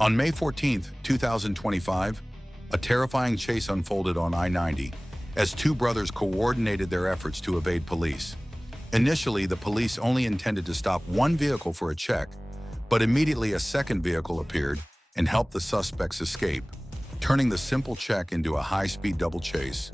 On May 14, 2025, a terrifying chase unfolded on I-90 as two brothers coordinated their efforts to evade police. Initially, the police only intended to stop one vehicle for a check, but immediately a second vehicle appeared and helped the suspects escape, turning the simple check into a high-speed double chase.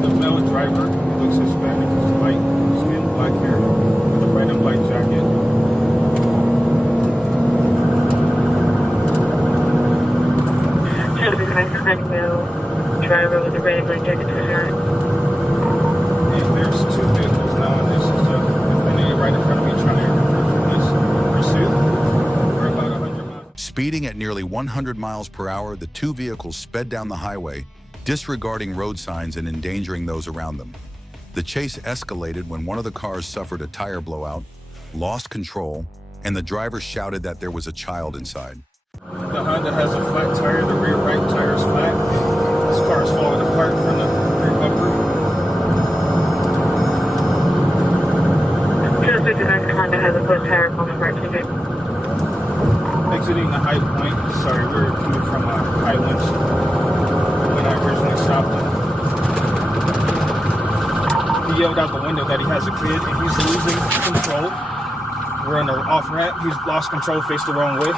The male driver looks Hispanic, light skin, black hair, with a red and white jacket. Driver with a red and black jacket to the side. And there's two vehicles now, and this is just defending right in front of me, trying to refer for police pursuit. We're about 100 miles. Speeding at nearly 100 miles per hour, the two vehicles sped down the highway, disregarding road signs and endangering those around them. The chase escalated when one of the cars suffered a tire blowout, lost control, and the driver shouted that there was a child inside. The Honda has a flat tire, the rear right tire is flat. This car is falling apart from the rear bumper. Honda has a flat tire falling apart too. Exiting the high point. Sorry, we're coming from Highlands when I originally stopped him. He yelled out the window that he has a kid and he's losing control. We're on the off ramp. He's lost control, faced the wrong way.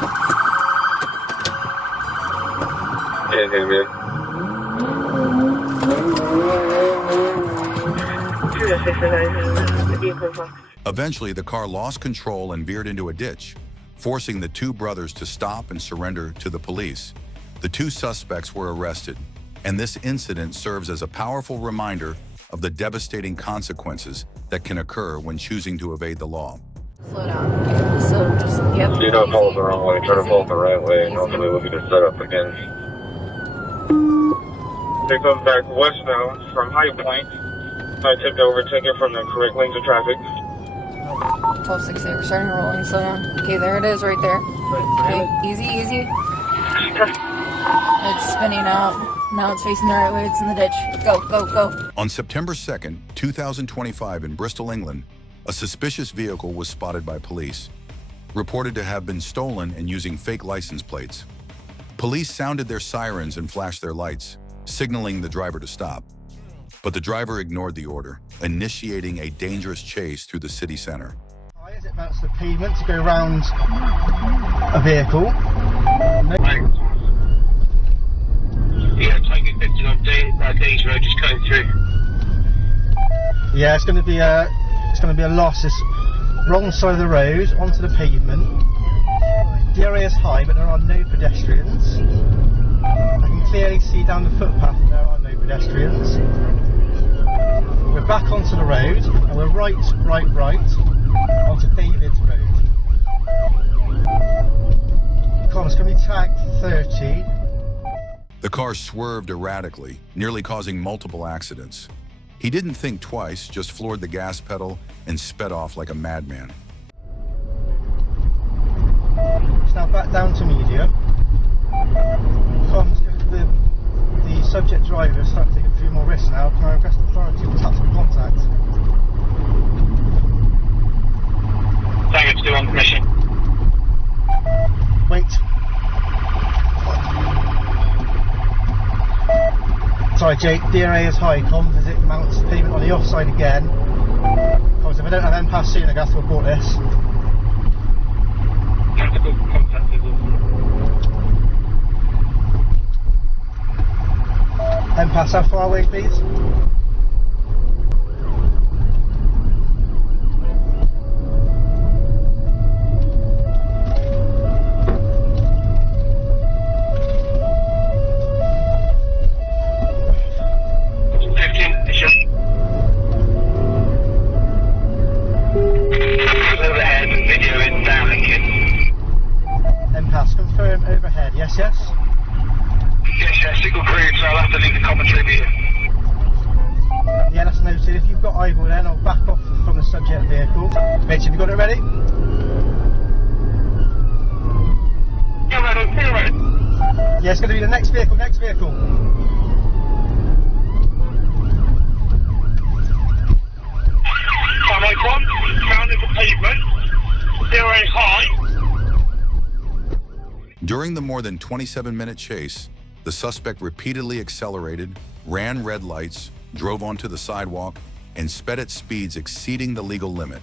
Hey, man. Eventually, the car lost control and veered into a ditch, forcing the two brothers to stop and surrender to the police. The two suspects were arrested, and this incident serves as a powerful reminder of the devastating consequences that can occur when choosing to evade the law. Slow down. So just, yep. So you don't follow the wrong way, try to follow the right way, and hopefully we'll get it set up again. It goes back westbound from High Point. I took over ticket from the correct lanes of traffic. 1260, we're starting rolling, slow down. Okay, there it is right there. Okay, easy, easy. It's spinning out. Now it's facing the right way, it's in the ditch. Go, go, go. On September 2nd, 2025 in Bristol, England, a suspicious vehicle was spotted by police, reported to have been stolen and using fake license plates. Police sounded their sirens and flashed their lights, signaling the driver to stop. But the driver ignored the order, initiating a dangerous chase through the city center. As it mounts the pavement to go around a vehicle. Right. Yeah, taking 50 on Days Road, just going through. Yeah, it's going to be a loss. It's wrong side of the road onto the pavement. The area is high, but there are no pedestrians. I can clearly see down the footpath there are no pedestrians. We're back onto the road, and we're right onto David's Road. Come on, it's going to be tagged 30. The car swerved erratically, nearly causing multiple accidents. He didn't think twice, just floored the gas pedal and sped off like a madman. It's now back down to medium. Comms going to the subject driver is starting to take a few more risks now. Can I request authority to tactical contact? Target's still on permission. Wait. Sorry, Jake, DRA is high. Comms as it mounts pavement on the offside again. Comms, if I don't have MPAS soon, I'm going to have to report this. Tactical contact is also. MPAS, how far away, please? MPAS, confirm overhead, yes? Yes, signal cleared, so I'll have to leave the commentary here. Yeah, that's noted. If you've got eyeball then, I'll back off from the subject vehicle. Mitch, have you got it ready? Yeah, ready, feel ready. Yeah, it's going to be the next vehicle, icon, rounding the pavement, 0 high. During the more than 27-minute chase, the suspect repeatedly accelerated, ran red lights, drove onto the sidewalk, and sped at speeds exceeding the legal limit,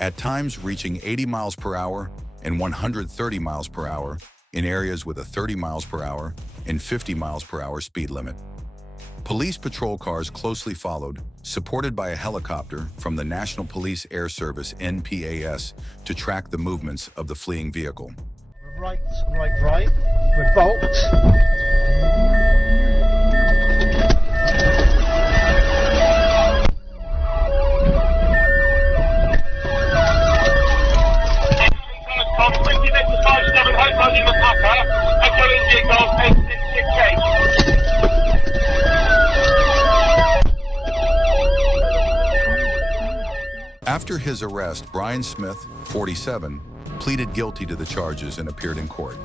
at times reaching 80 miles per hour and 130 miles per hour in areas with a 30 miles per hour and 50 miles per hour speed limit. Police patrol cars closely followed, supported by a helicopter from the National Police Air Service (NPAS) to track the movements of the fleeing vehicle. Right, we're bolt. After his arrest, Brian Smith, 47, pleaded guilty to the charges and appeared in court.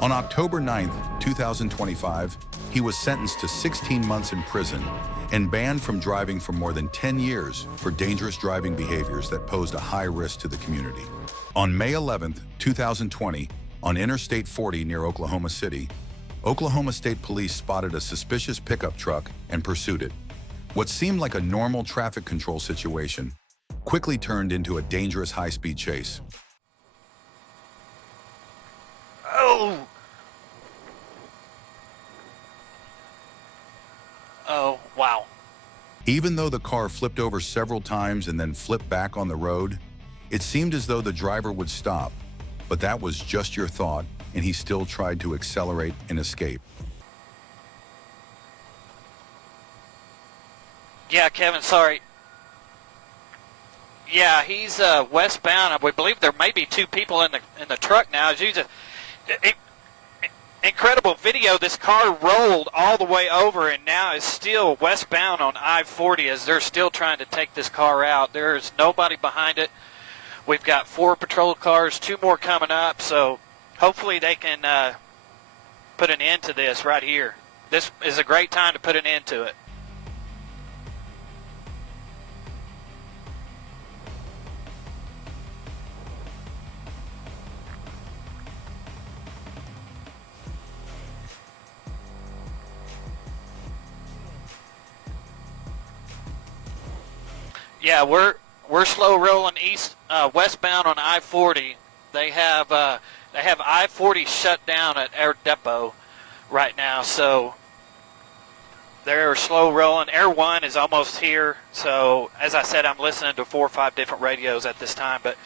On October 9, 2025, he was sentenced to 16 months in prison and banned from driving for more than 10 years for dangerous driving behaviors that posed a high risk to the community. On May 11, 2020, on Interstate 40 near Oklahoma City, Oklahoma State Police spotted a suspicious pickup truck and pursued it. What seemed like a normal traffic control situation quickly turned into a dangerous high-speed chase. Oh, wow. Even though the car flipped over several times and then flipped back on the road, it seemed as though the driver would stop, but that was just your thought, and he still tried to accelerate and escape. Yeah, Kevin, sorry. Yeah, he's westbound. We believe there may be 2 people in the truck now. It's incredible video. This car rolled all the way over and now is still westbound on I-40 as they're still trying to take this car out. There's nobody behind it. We've got 4 patrol cars, 2 more coming up, so hopefully they can put an end to this right here. This is a great time to put an end to it. Yeah, we're slow rolling westbound on I-40. They have I-40 shut down at Air Depot right now, so they're slow rolling. Air 1 is almost here, so as I said, I'm listening to 4 or 5 different radios at this time. But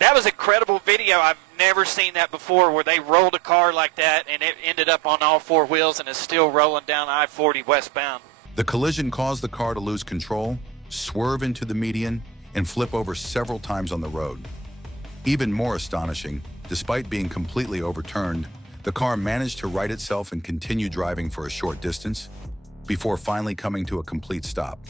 that was incredible video. I've never seen that before, where they rolled a car like that and it ended up on all 4 wheels and is still rolling down I-40 westbound. The collision caused the car to lose control, swerve into the median, and flip over several times on the road. Even more astonishing, despite being completely overturned, the car managed to right itself and continue driving for a short distance before finally coming to a complete stop.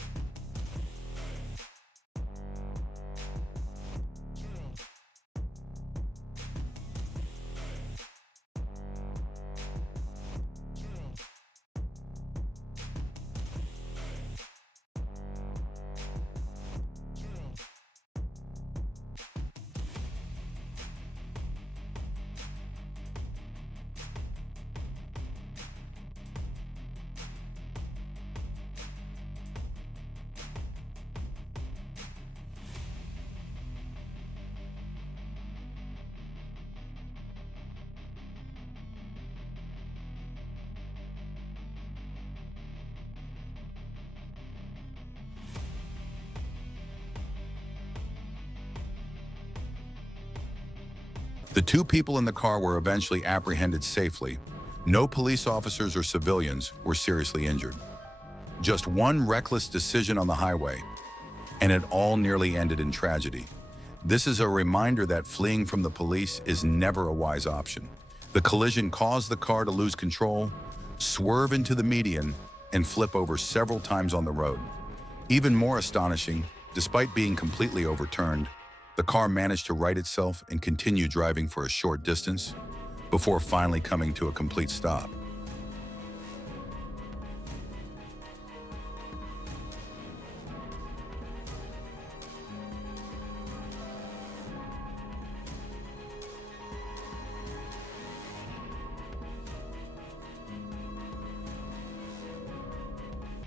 The 2 people in the car were eventually apprehended safely. No police officers or civilians were seriously injured. Just one reckless decision on the highway, and it all nearly ended in tragedy. This is a reminder that fleeing from the police is never a wise option. The collision caused the car to lose control, swerve into the median, and flip over several times on the road. Even more astonishing, despite being completely overturned, the car managed to right itself and continue driving for a short distance before finally coming to a complete stop.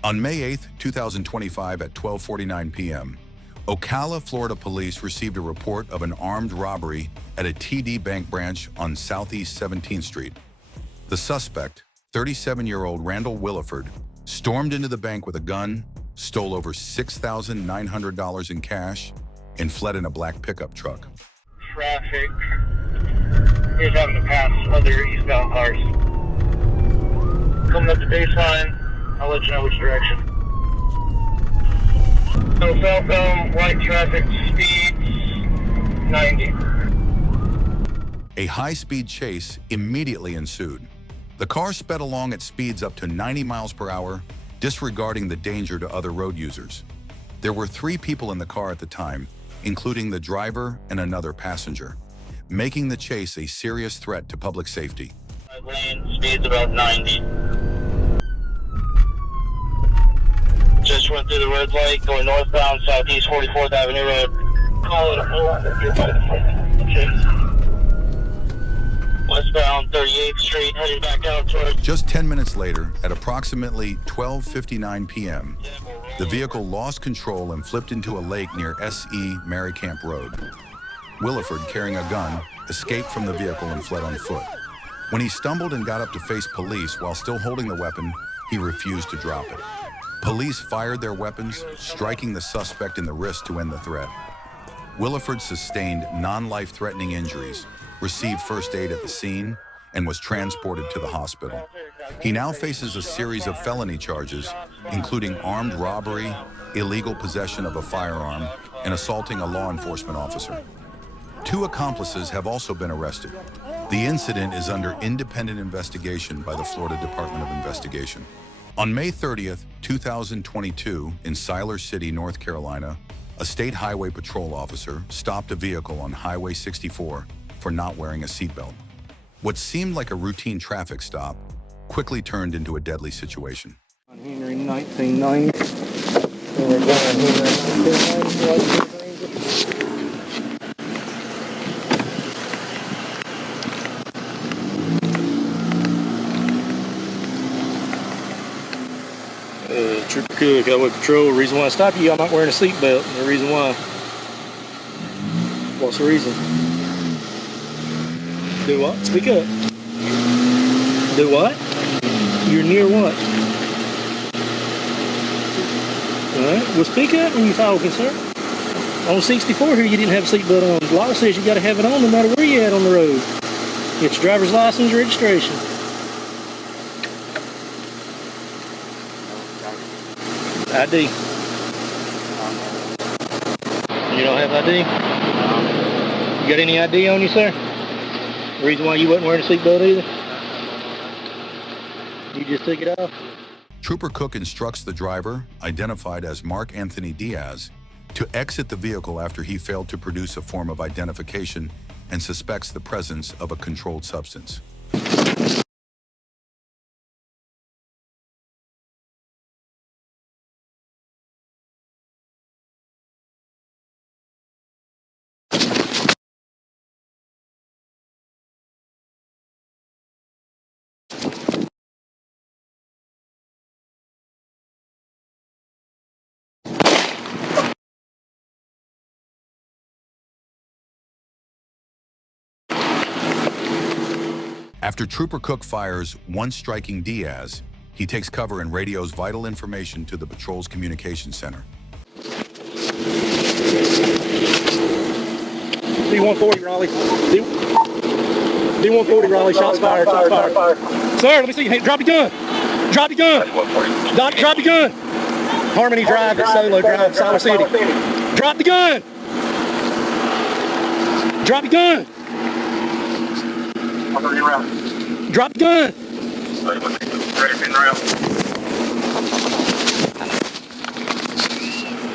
On May 8, 2025 at 12:49 p.m., Ocala, Florida police received a report of an armed robbery at a TD Bank branch on Southeast 17th Street. The suspect, 37-year-old Randall Williford, stormed into the bank with a gun, stole over $6,900 in cash, and fled in a black pickup truck. Traffic is having to pass other eastbound cars. Coming up the baseline, I'll let you know which direction. So southbound, light traffic, speeds 90. A high-speed chase immediately ensued. The car sped along at speeds up to 90 miles per hour, disregarding the danger to other road users. There were 3 people in the car at the time, including the driver and another passenger, making the chase a serious threat to public safety. Lane speeds about 90. Just went through the red light, going northbound, southeast 44th Avenue Road. Call it a westbound 38th Street, heading back out towards... Just 10 minutes later, at approximately 12:59 p.m., the vehicle lost control and flipped into a lake near S.E. Mary Camp Road. Williford, carrying a gun, escaped from the vehicle and fled on foot. When he stumbled and got up to face police while still holding the weapon, he refused to drop it. Police fired their weapons, striking the suspect in the wrist to end the threat. Williford sustained non-life-threatening injuries, received first aid at the scene, and was transported to the hospital. He now faces a series of felony charges, including armed robbery, illegal possession of a firearm, and assaulting a law enforcement officer. 2 accomplices have also been arrested. The incident is under independent investigation by the Florida Department of Investigation. On May 30th, 2022, in Siler City, North Carolina, a state highway patrol officer stopped a vehicle on Highway 64 for not wearing a seatbelt. What seemed like a routine traffic stop quickly turned into a deadly situation. On Henry 1990. And we're going Henry 1990. Trooper Cook, Highway Patrol. The reason why I stopped you, I'm not wearing a seatbelt. The reason why. What's the reason? Do what? Speak up. Do what? You're near what? Alright, well speak up when you're talking, sir. On 64 here, you didn't have a seatbelt on. The law says you got to have it on no matter where you're at on the road. It's driver's license, registration. ID. You don't have ID? You got any ID on you, sir? The reason why you wasn't wearing a seatbelt either? You just took it off? Trooper Cook instructs the driver, identified as Mark Anthony Diaz, to exit the vehicle after he failed to produce a form of identification and suspects the presence of a controlled substance. After Trooper Cook fires, once striking Diaz, he takes cover and radios vital information to the patrol's communications center. D-140, Raleigh. D-140, Raleigh. Shots fired. Shots fired. Sir, let me see. Hey, drop your gun. Drop your gun. Doc, drop your gun. Harmony Drive, Solo Drive, Siler City. Drop the gun. Drop your gun. Drop the gun.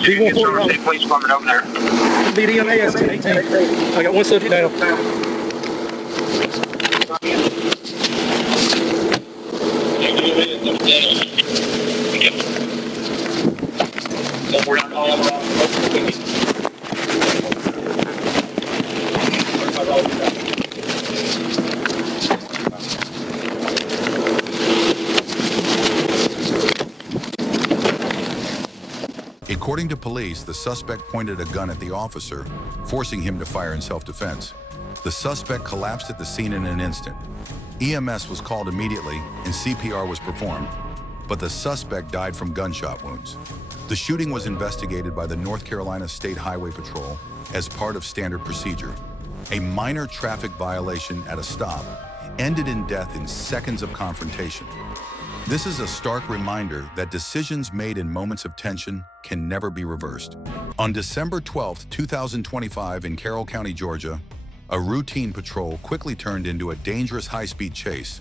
D-140 Raleigh. Police department over there. BDMAS 18. I got one subject down. According to police, the suspect pointed a gun at the officer, forcing him to fire in self-defense. The suspect collapsed at the scene in an instant. EMS was called immediately and CPR was performed, but the suspect died from gunshot wounds. The shooting was investigated by the North Carolina State Highway Patrol as part of standard procedure. A minor traffic violation at a stop ended in death in seconds of confrontation. This is a stark reminder that decisions made in moments of tension can never be reversed. On December 12, 2025 in Carroll County, Georgia, a routine patrol quickly turned into a dangerous high-speed chase.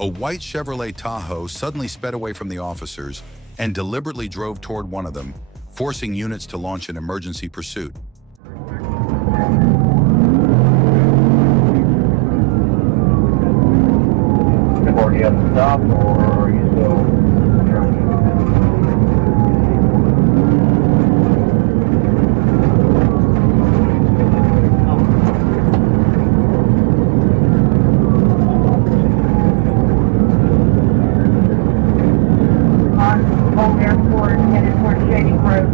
A white Chevrolet Tahoe suddenly sped away from the officers and deliberately drove toward one of them, forcing units to launch an emergency pursuit. Already at the stop, or are you still trying to? On Old Airport, headed toward Shady Grove.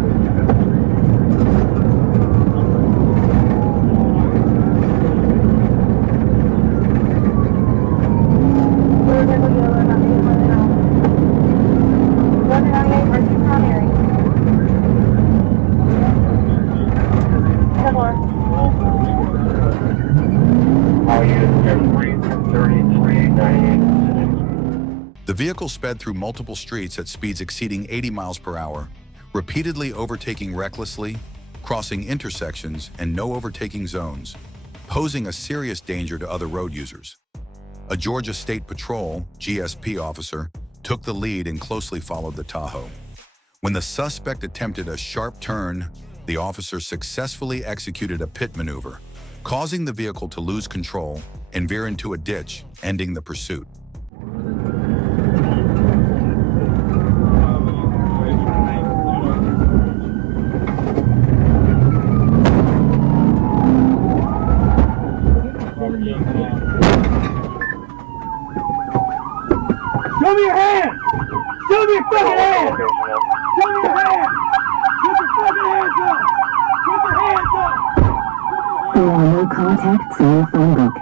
All units are 3398. The vehicle sped through multiple streets at speeds exceeding 80 miles per hour, repeatedly overtaking recklessly, crossing intersections and no overtaking zones, posing a serious danger to other road users. A Georgia State Patrol, GSP officer, took the lead and closely followed the Tahoe. When the suspect attempted a sharp turn, the officer successfully executed a pit maneuver, causing the vehicle to lose control and veer into a ditch, ending the pursuit. Show me your hand! Show me your fucking hand! Show me your hand! Put your fucking hands up! Put your hands up! There are no contacts in your phone book.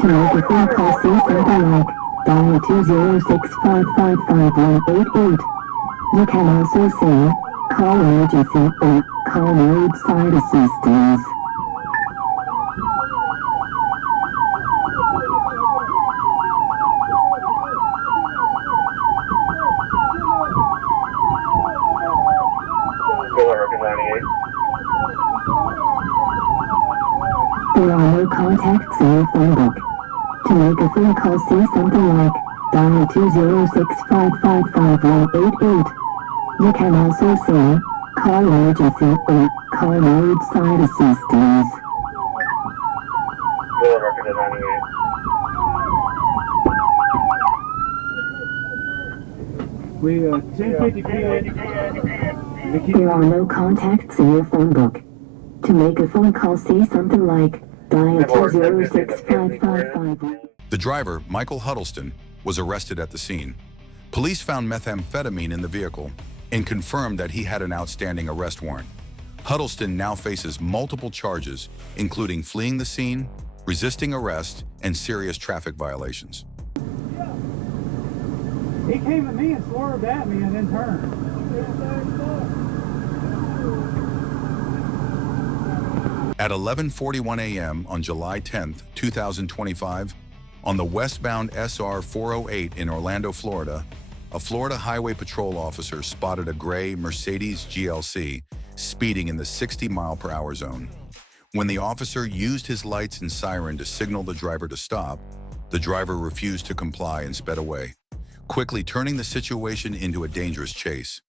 To make a phone call, say something like dial 206-555-188. You can also say call emergency or call roadside assistance. There are no contacts in your phone book. To make a phone call, say something like dial 206-555-188. You can also say call emergency or call roadside assistance. We 1050 There are no contacts in your phone book. To make a phone call, say something like dial 206-555. The driver, Michael Huddleston, was arrested at the scene. Police found methamphetamine in the vehicle and confirmed that he had an outstanding arrest warrant. Huddleston now faces multiple charges, including fleeing the scene, resisting arrest, and serious traffic violations. He came at me and swerved at me and then turned. At 11:41 a.m. on July 10, 2025, on the westbound SR 408 in Orlando, Florida, a Florida Highway Patrol officer spotted a gray Mercedes GLC speeding in the 60-mile-per-hour zone. When the officer used his lights and siren to signal the driver to stop, the driver refused to comply and sped away, quickly turning the situation into a dangerous chase.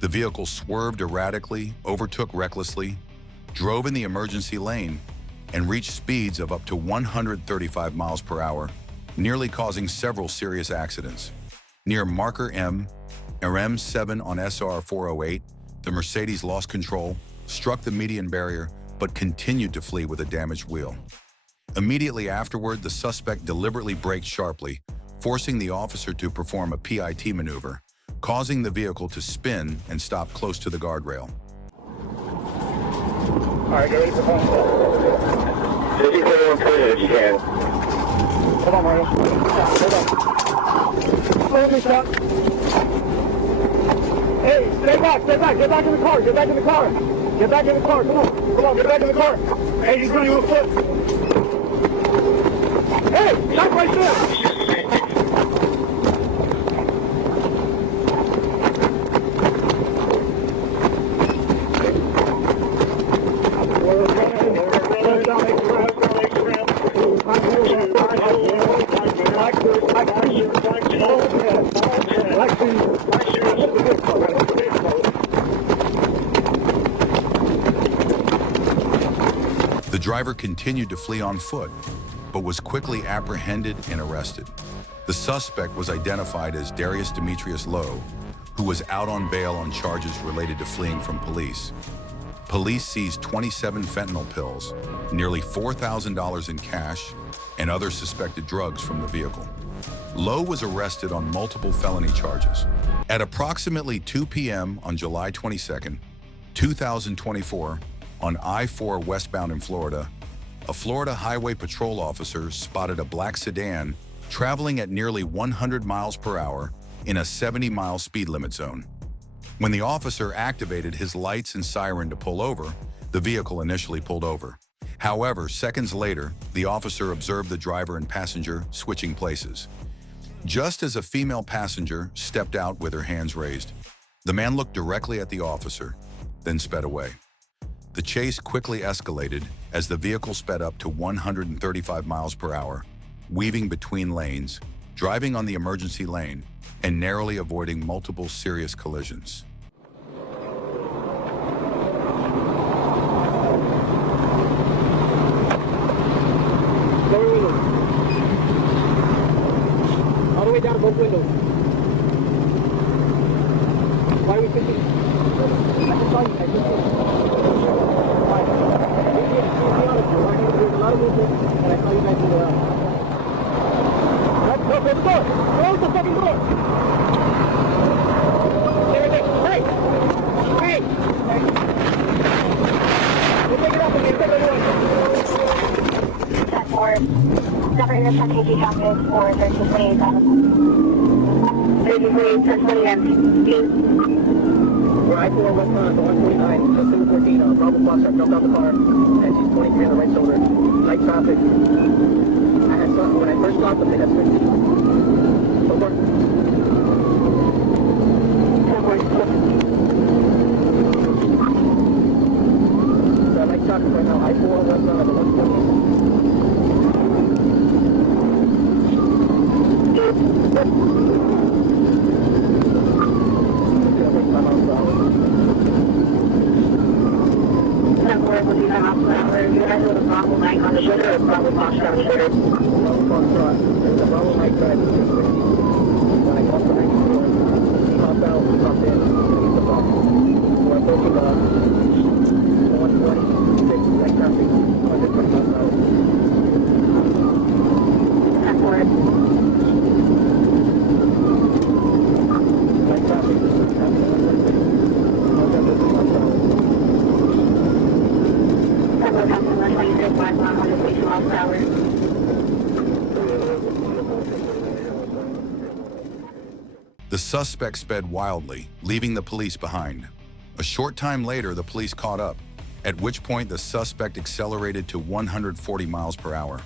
The vehicle swerved erratically, overtook recklessly, drove in the emergency lane, and reached speeds of up to 135 miles per hour, nearly causing several serious accidents. Near Marker M, RM7 on SR 408, the Mercedes lost control, struck the median barrier, but continued to flee with a damaged wheel. Immediately afterward, the suspect deliberately braked sharply, forcing the officer to perform a PIT maneuver, causing the vehicle to spin and stop close to the guardrail. All right, get ready for phone call. 54 clear if you can. Hold on, Mario. Hold on. Hold me, stop. Hey, stay back, stay back. Get back in the car, get back in the car. Get back in the car, come on, get back in the car. Hey, he's running with foot. Hey, stop right there. The driver continued to flee on foot, but was quickly apprehended and arrested. The suspect was identified as Darius Demetrius Lowe, who was out on bail on charges related to fleeing from police. Police seized 27 fentanyl pills, nearly $4,000 in cash, and other suspected drugs from the vehicle. Lowe was arrested on multiple felony charges. At approximately 2 p.m. on July 22, 2024, on I-4 westbound in Florida, a Florida Highway Patrol officer spotted a black sedan traveling at nearly 100 miles per hour in a 70-mile speed limit zone. When the officer activated his lights and siren to pull over, the vehicle initially pulled over. However, seconds later, the officer observed the driver and passenger switching places. Just as a female passenger stepped out with her hands raised, the man looked directly at the officer, then sped away. The chase quickly escalated as the vehicle sped up to 135 miles per hour, weaving between lanes, driving on the emergency lane, and narrowly avoiding multiple serious collisions. Lower windows. All the way down both windows. Why are we thinking? I can tell you, I can tell you. There's a lot of movement, and I saw you guys move around. Let's go, close the door! Close the fucking door! We're I-4 westbound to 149, just 214, Bravo Foxtrot jumped out the car, and she's 23 on the right shoulder. Light traffic. I had stopped, when I first stopped them, they had 50. So far. So light traffic right now, I-4 westbound at the 114. You guys know the Bravo Mike on the shoulder or Bravo Foxtrot on the shoulder? Bravo Foxtrot. There's a Bravo Mike drive. When I crossed the 94, he popped out, he popped in, and he's the box. We're approaching the 126 light traffic, 120 miles per hour. That's for it. Light traffic, traffic 126, 120 miles per hour. The suspect sped wildly, leaving the police behind. A short time later, the police caught up, at which point the suspect accelerated to 140 miles per hour.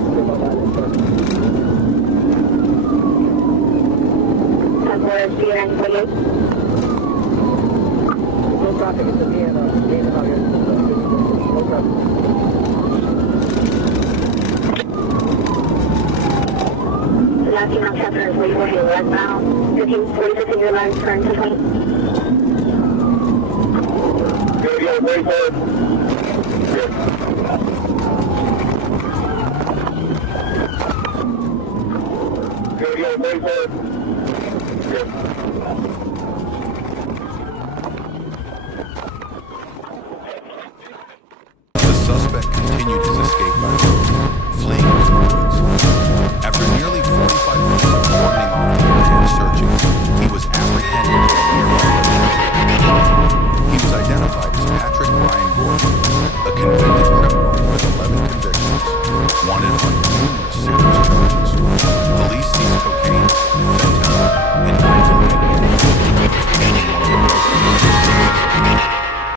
officer about that incident. 10-4, No traffic, it's a me and out here. No traffic. last unit transfer is 44 westbound. 1546 in your line, turn to 20. Radio 44. Radio 44.